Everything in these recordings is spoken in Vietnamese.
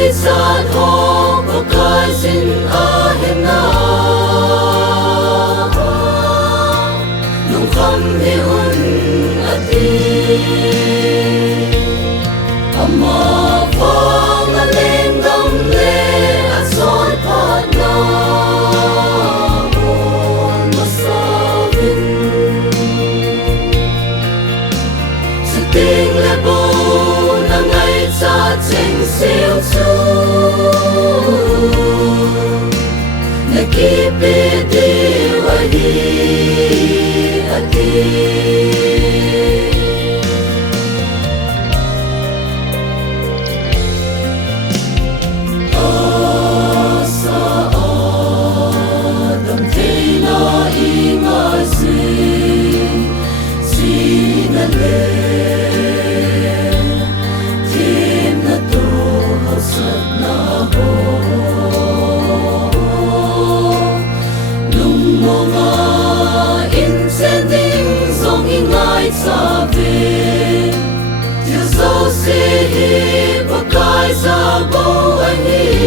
ngày sát hô có cái xin a hen na nung kham hi un ati ama phong a lên dam le a son pa na on masavin sa ting le bo na ngày sa cheng siêu chu na kipe di wa hi ati sa về yêu dấu sẽ hi và cái sa bố anh hi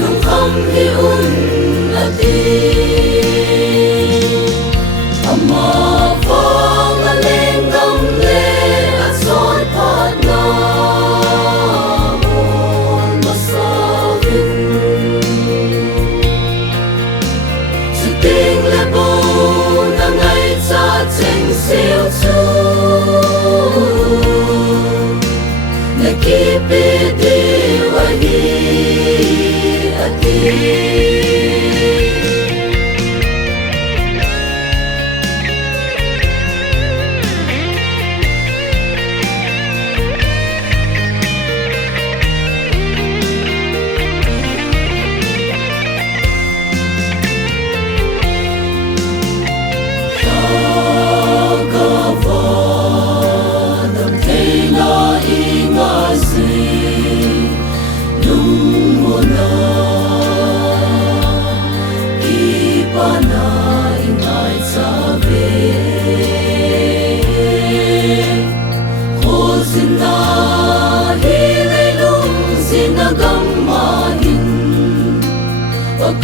nung kham hi un ati ama phong a lên dam le a son pa na on masavin sa ting le bo cheng siêu chu na kipe di wa hi ati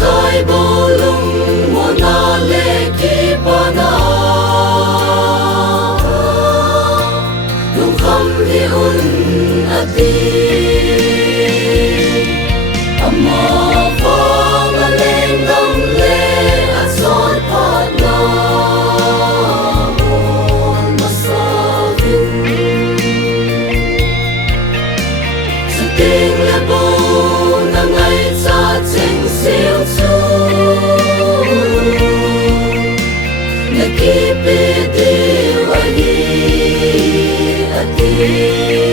kai bo lung mo na le ki pa na lung kham hi un ati ama phong a lên dam le a son pa na on masavin sa ting le bo na ngày sa cheng siêu chu na kipe di wa hi ati